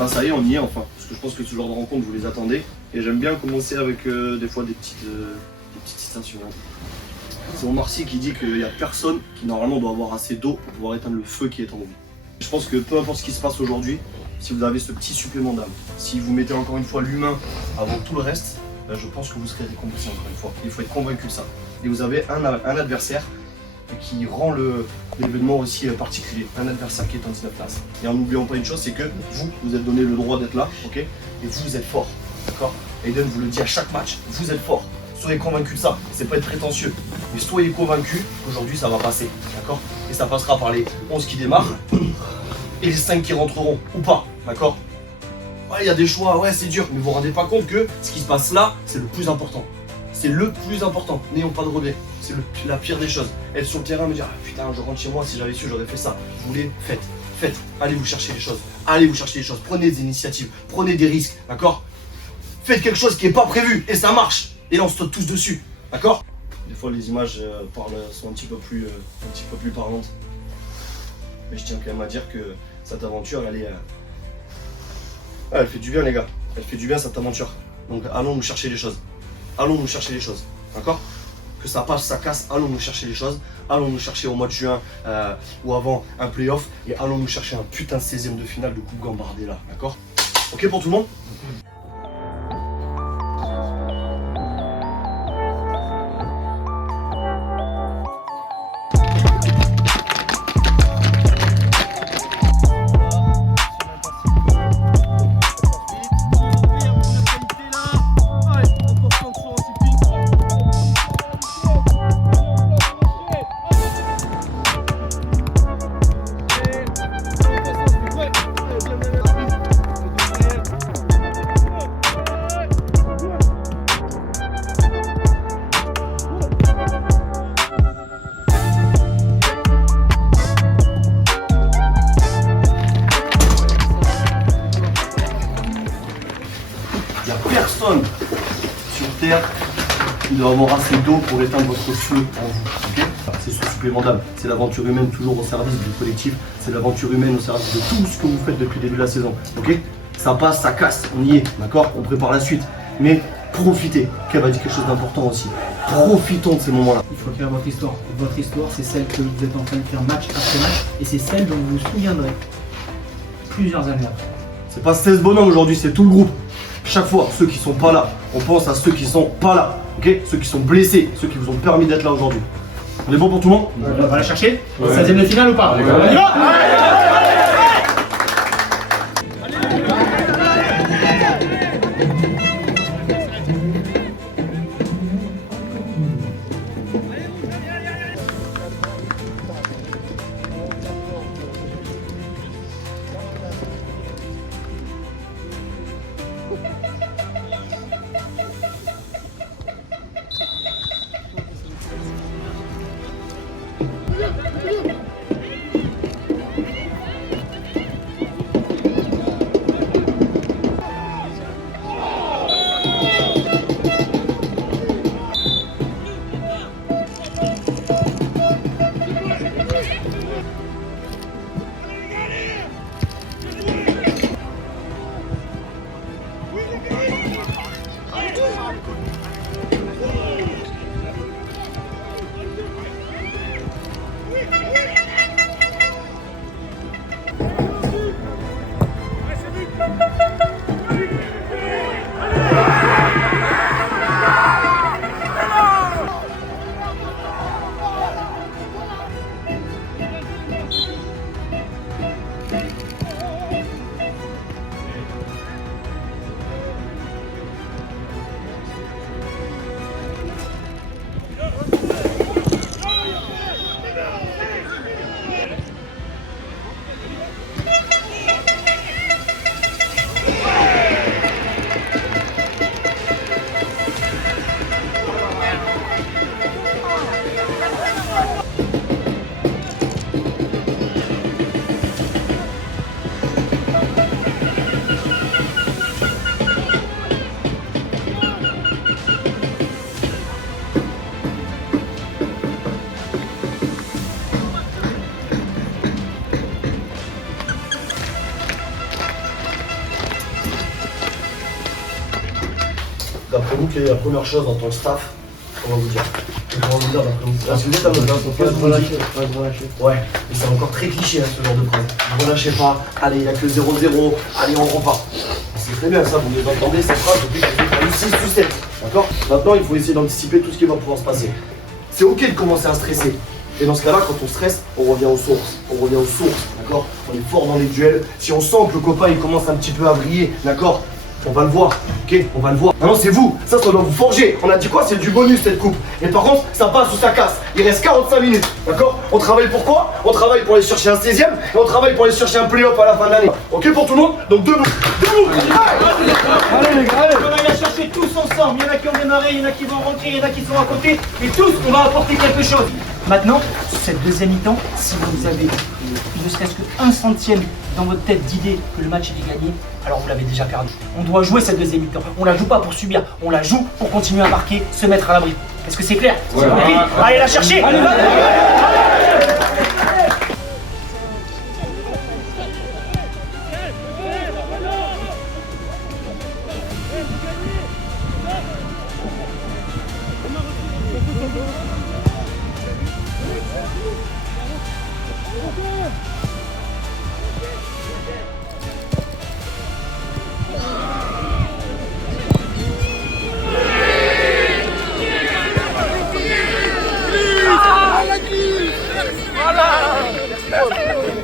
Bah ça y est, on y est enfin. Parce que je pense que ce genre de rencontre, vous les attendez. Et j'aime bien commencer avec des fois des petites citations. C'est Omar Sy qui dit qu'il n'y a personne qui normalement doit avoir assez d'eau pour pouvoir éteindre le feu qui est en vous. Je pense que peu importe ce qui se passe aujourd'hui, si vous avez ce petit supplément d'âme, si vous mettez encore une fois l'humain avant tout le reste, je pense que vous serez récompensé encore une fois. Il faut être convaincu de ça. Et vous avez un adversaire qui rend l'événement aussi particulier. Un adversaire qui est en 19 places. Et en n'oubliant pas une chose, c'est que vous êtes donné le droit d'être là, ok? Et vous êtes fort, d'accord? Aiden vous le dit à chaque match, vous êtes fort. Soyez convaincus de ça, c'est pas être prétentieux. Mais soyez convaincus qu'aujourd'hui ça va passer, d'accord? Et ça passera par les 11 qui démarrent et les 5 qui rentreront, ou pas, d'accord? Ouais, il y a des choix, ouais, c'est dur, mais vous vous rendez pas compte que ce qui se passe là, c'est le plus important. C'est le plus important, n'ayons pas de regrets. C'est la pire des choses. Être sur le terrain, me dire ah, putain, je rentre chez moi, si j'avais su, j'aurais fait ça. Vous voulez, faites. Allez vous chercher les choses. Allez vous chercher les choses. Prenez des initiatives, prenez des risques, d'accord? Faites quelque chose qui n'est pas prévu et ça marche. Et là, on se saute tous dessus, d'accord? Des fois, les images sont un petit peu plus parlantes. Mais je tiens quand même à dire que cette aventure, elle fait du bien, les gars. Elle fait du bien, cette aventure. Donc, allons nous chercher les choses. Allons nous chercher les choses, d'accord? Que ça passe, ça casse, allons nous chercher les choses. Allons nous chercher au mois de juin ou avant un playoff. Et allons nous chercher un putain de 16e de finale de Coupe Gambardella, d'accord? Ok pour tout le monde? Il n'y a personne sur Terre qui doit avoir assez d'eau pour éteindre votre feu en vous. Okay, c'est ce supplément d'âme. C'est l'aventure humaine toujours au service du collectif. C'est l'aventure humaine au service de tout ce que vous faites depuis le début de la saison. Ok, ça passe, ça casse, on y est, d'accord? On prépare la suite. Mais profitez. Kev a dit quelque chose d'important aussi. Profitons de ces moments-là. Il faut écrire votre histoire. Votre histoire, c'est celle que vous êtes en train de faire match après match. Et c'est celle dont vous vous souviendrez plusieurs années après. C'est pas 16 bonhommes aujourd'hui, c'est tout le groupe. Chaque fois, ceux qui sont pas là, on pense à ceux qui sont pas là, ok? Ceux qui sont blessés, ceux qui vous ont permis d'être là aujourd'hui. On est bon pour tout le monde? On va la chercher? 16e de finale ou pas? On y va! j'avoue que la première chose en tant que staff, on va vous dire. On va vous dire parce que vous êtes à notre place, on peut se relâcher. Ouais, mais c'est encore très cliché hein, ce genre de phrase. Ne relâchez pas, allez, il n'y a que 0-0, allez, on repart. C'est très bien ça, vous les entendez cette phrase depuis que vous avez 6 ou 7. D'accord? Maintenant, il faut essayer d'anticiper tout ce qui va pouvoir se passer. C'est ok de commencer à stresser. Et dans ce cas-là, quand on stresse, on revient aux sources. On revient aux sources, d'accord? On est fort dans les duels. Si on sent que le copain il commence un petit peu à vriller, d'accord? On va le voir, ok? On va le voir. Non, c'est vous, ça doit vous forger. On a dit quoi? C'est du bonus cette coupe. Et par contre, ça passe ou ça casse. Il reste 45 minutes, d'accord? On travaille pour quoi? On travaille pour aller chercher un 16e et on travaille pour aller chercher un play-off à la fin de l'année. Ok pour tout le monde? Donc debout. Allez les gars, allez. On va aller chercher tous ensemble. Il y en a qui ont démarré, il y en a qui vont rentrer, il y en a qui sont à côté. Et tous, on va apporter quelque chose. Maintenant, cette deuxième mi-temps, si vous avez ne serait-ce qu'un centième dans votre tête d'idée que le match est gagné, alors vous l'avez déjà perdu. On doit jouer cette deuxième mi-temps. On la joue pas pour subir, on la joue pour continuer à marquer, se mettre à l'abri. Est-ce que c'est clair? Ouais. Allez la chercher. Allez, Voilà.